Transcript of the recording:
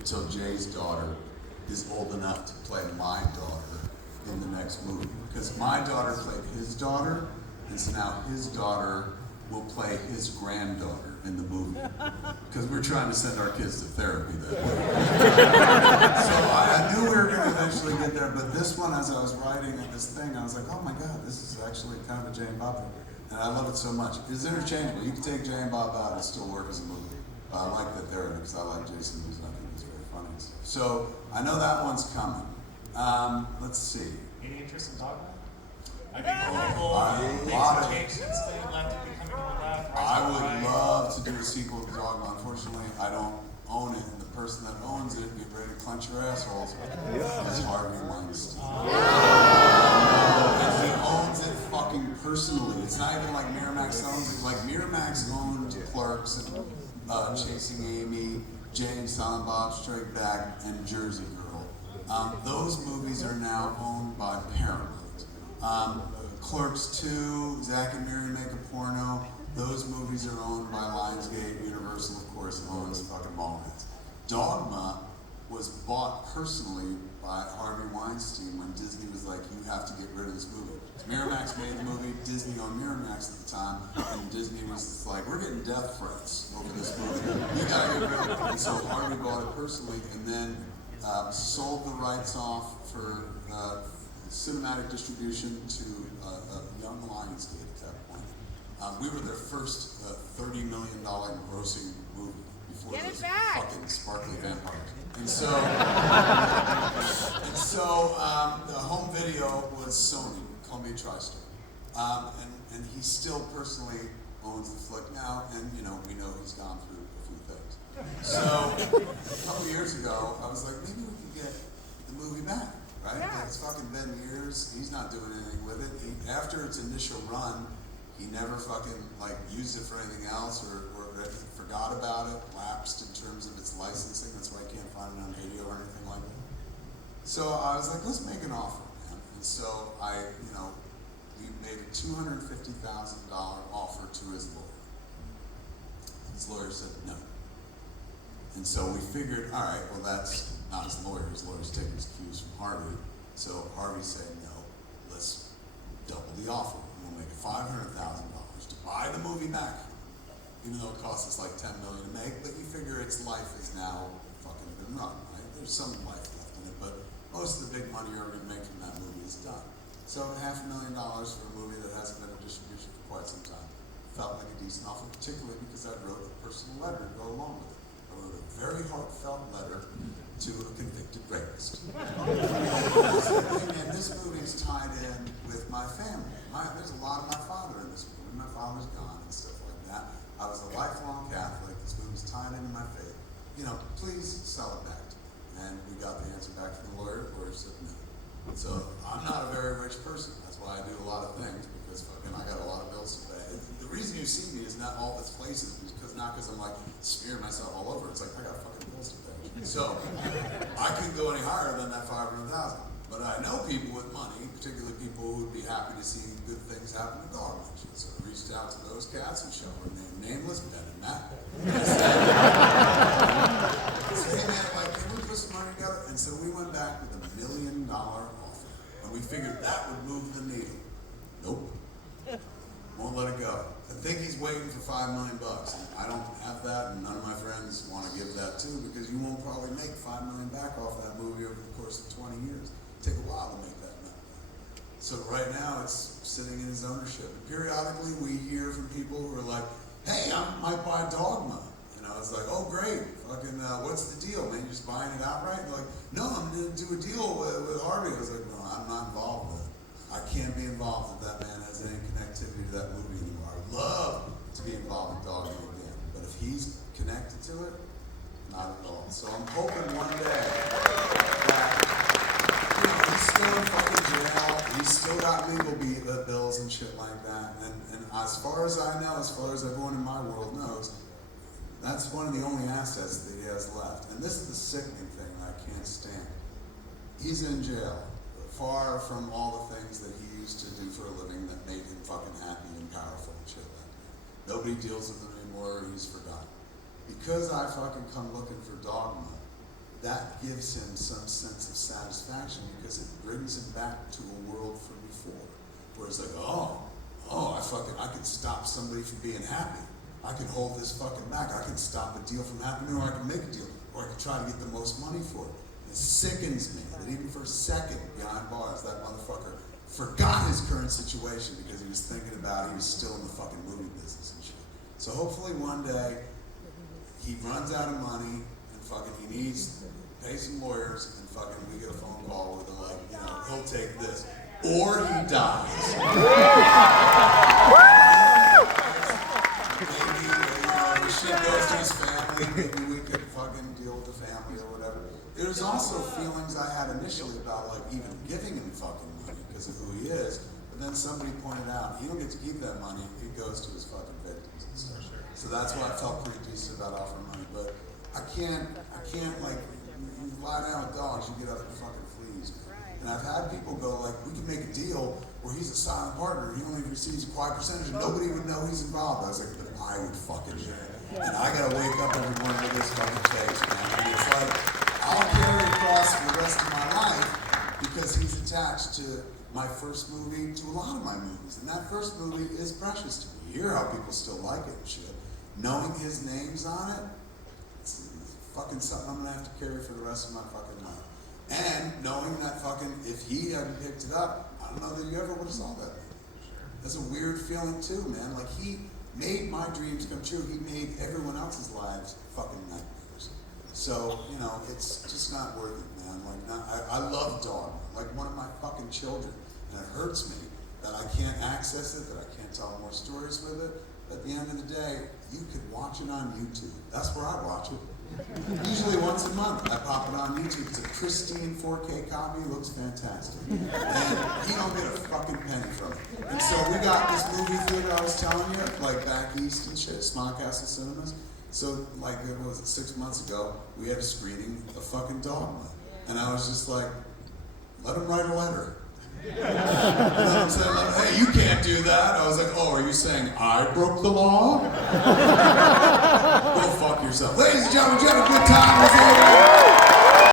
until Jay's daughter is old enough to play my daughter in the next movie. Because my daughter played his daughter, and so now his daughter will play his granddaughter in the movie. Because we're trying to send our kids to therapy that way. So I knew we were going to eventually get there, but this one, as I was writing this thing, I was like, oh my God, this is actually kind of a Jay and Bob thing. And I love it so much. It's interchangeable. You can take Jay and Bob out and still work as a movie. I like that they're in it because I like Jason Mewes and I think he's very funny and stuff. So I know that one's coming. Let's see. Any interest in Dogma? I think things have changed since then. A lot of people becoming more left. I would love to do a sequel to Dogma. Unfortunately, I don't own it, and the person that owns it, get ready to clench your assholes, is Harvey Weinstein. And he owns it fucking personally. It's not even like Miramax owns it. Like Miramax owned Clerks and Chasing Amy, Jay and Silent Bob Strike Back, and Jersey Girl. Those movies are now owned by Paramount. Clerks 2, Zack and Miri Make a Porno, those movies are owned by Lionsgate. Universal, of course, owns fucking Mallrats. Dogma was bought personally by Harvey Weinstein when Disney was like, you have to get rid of this movie. Miramax made the movie, Disney owned Miramax at the time, and Disney was just like, we're getting death threats over this movie. You gotta get rid of it. And so Harvey bought it personally and then sold the rights off for cinematic distribution to young Lionsgate at that point. We were their first $30 million grossing movie before those fucking sparkly vampires. And so, the home video was Sony, Columbia TriStar. And he still personally owns the flick now, and we know he's gone through a few things. So, a couple years ago, I was like, maybe we can get the movie back. Right? Yeah. It's fucking been years. He's not doing anything with it. After its initial run, he never fucking used it for anything else or forgot about it, lapsed in terms of its licensing. That's why I can't find it on video or anything like that. So I was like, let's make an offer, man. And so we made a $250,000 offer to his lawyer. His lawyer said no. And so we figured, all right, well, that's not his lawyer. His lawyer's taking his cues from Harvey. So Harvey said, no, let's double the offer. We'll make it $500,000 to buy the movie back, even though it costs us like $10 million to make. But you figure its life is now fucking been run, right? There's some life left in it, but most of the big money you're going to make from that movie is done. So $500,000 for a movie that hasn't been in distribution for quite some time felt like a decent offer, particularly because I wrote a personal letter to go along with it. I wrote a very heartfelt letter to a convicted rapist. I said, hey man, this movie is tied in with my family. There's a lot of my father in this movie. My father's gone and stuff like that. I was a lifelong Catholic. This movie's tied into my faith. Please sell it back to me. And we got the answer back from the lawyer. The lawyer said no. So I'm not a very rich person. That's why I do a lot of things, because fucking I got a lot of bills to pay. The reason you see me is not all this places, not because I'm like smearing myself all over. It's like I got fucking bills to pay. So I couldn't go any higher than that $500,000. But I know people with money, particularly people who would be happy to see good things happen to dog mentions. So I reached out to those cats and showed them nameless, Ben and Matt. I said, hey man, can we put some money together? And so we went back with $1 million offer. And we figured that would move the needle. Nope. Won't let it go. I think he's waiting for $5 million. I don't have that, and none of my friends want to give that too, because you won't probably make $5 million back off that movie over the course of 20 years. It'll take a while to make that money. So right now it's sitting in his ownership. And periodically we hear from people who are like, hey, I might buy Dogma. And I was like, oh great, fucking what's the deal, man? You're just buying it outright? And like, no, I'm gonna do a deal with Harvey. I was like, no, I'm not involved with it. I can't be involved if that man has any connectivity to that movie anymore. I'd love to be involved in Dogma again, but if he's connected to it, not at all. So I'm hoping one day that, he's still in fucking jail, he's still got legal bills and shit like that, and as far as I know, as far as everyone in my world knows, that's one of the only assets that he has left. And this is the sickening thing I can't stand. He's in jail, far from all the things that he used to do for a living that made him fucking happy and powerful and shit like that. Nobody deals with him anymore, he's forgotten. Because I fucking come looking for Dogma, gives him some sense of satisfaction because it brings him back to a world from before. Where it's like, I could stop somebody from being happy. I could hold this fucking back. I could stop a deal from happening, or I could make a deal, or I could try to get the most money for it. It sickens me that even for a second behind bars, that motherfucker forgot his current situation because he was thinking about he was still in the fucking movie business and shit. So hopefully one day he runs out of money and fucking he needs to pay some lawyers and fucking we get a phone call where they're like, he'll take this. Or he dies. Maybe, shit goes to his family, maybe we could fucking deal with the family or whatever. There's also feelings I had initially about like even giving him fucking money because of who he is, but then somebody pointed out, he don't get to keep that money, it goes to his fucking victims and stuff. So that's why I felt pretty decent about offering money, but I can't like, you lie down with dogs, you get up and fucking fleas. And I've had people go like, we can make a deal where he's a silent partner, he only receives a quiet percentage and nobody would know he's involved. I was like, but I would fucking do it. And I gotta wake up every morning with this fucking face, man. And it's like, I'll carry across for the rest of my life because he's attached to my first movie, to a lot of my movies. And that first movie is precious to me. You hear how people still like it and shit. Knowing his name's on it, it's fucking something I'm gonna have to carry for the rest of my fucking life. And knowing that fucking, if he hadn't picked it up, I don't know that you ever would have saw that. That's a weird feeling too, man. Like he made my dreams come true. He made everyone else's lives fucking nightmares. So, it's just not worth it, man. Like, I love Dogma, like one of my fucking children. And it hurts me that I can't access it, that I can't tell more stories with it. But at the end of the day, you could watch it on YouTube. That's where I watch it. Usually once a month, I pop it on YouTube. It's a pristine 4K copy, looks fantastic. And you don't get a fucking penny from it. And so we got this movie theater I was telling you, like back east and shit, Small Castle Cinemas. So like, what was it, 6 months ago, we had a screening of fucking Dogma. And I was just like, let him write a letter. You know what I'm saying? Like, hey, you can't do that. I was like, oh, are you saying I broke the law? Go fuck yourself. Ladies and gentlemen, did you have a good time?